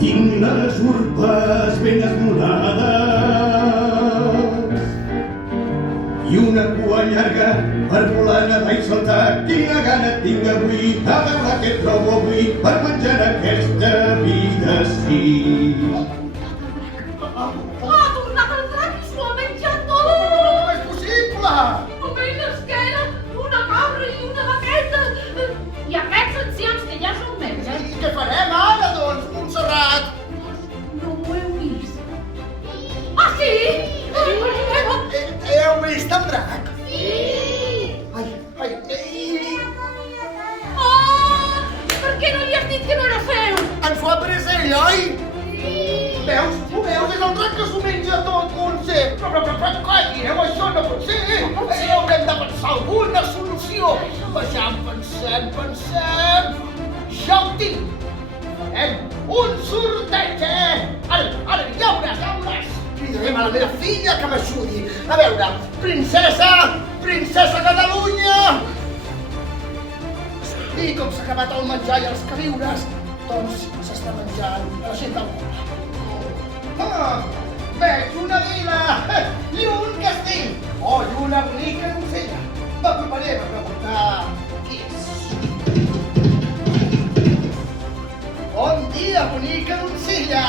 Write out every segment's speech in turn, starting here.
Tinc les urpes ben esmolades i una cua llarga per volar, nedar i saltar. Quina gana tinc avui de veure què trobo avui per menjar en aquesta vida, sí. Ha tornat el drac i s'ho ha menjat tot! Com és possible? Almenys es queda una cabra i una vaqueta. I aquests ancians que ja són meus, I què farem ara, doncs, Montserrat? No ho heu vist. Ah, sí? Heu vist el drac? Sí! Ai, Oh! Per què no li has dit que no era seu? ens ho ha pres ell, oi? Veus? Ho veus? És el drac que s'ho menja tot, Montse! Però calleu, això no pot ser! Haurem de pensar alguna solució! Vejam, pensem! Ja ho tinc! Farem un sorteig, Ara, ja veuràs! Cridarem a la meva filla que m'ajudi! A veure, princesa Catalunya! I com s'ha acabat el menjar i els queviures, doncs s'està menjant la gent del poble. Veig una vila i un castell, i una bonica donzella. M'aproparé a preguntar qui és. Bon dia, bonica donzella.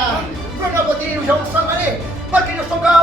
Però no pot dir-ho, ja ho salvaré, perquè jo sóc el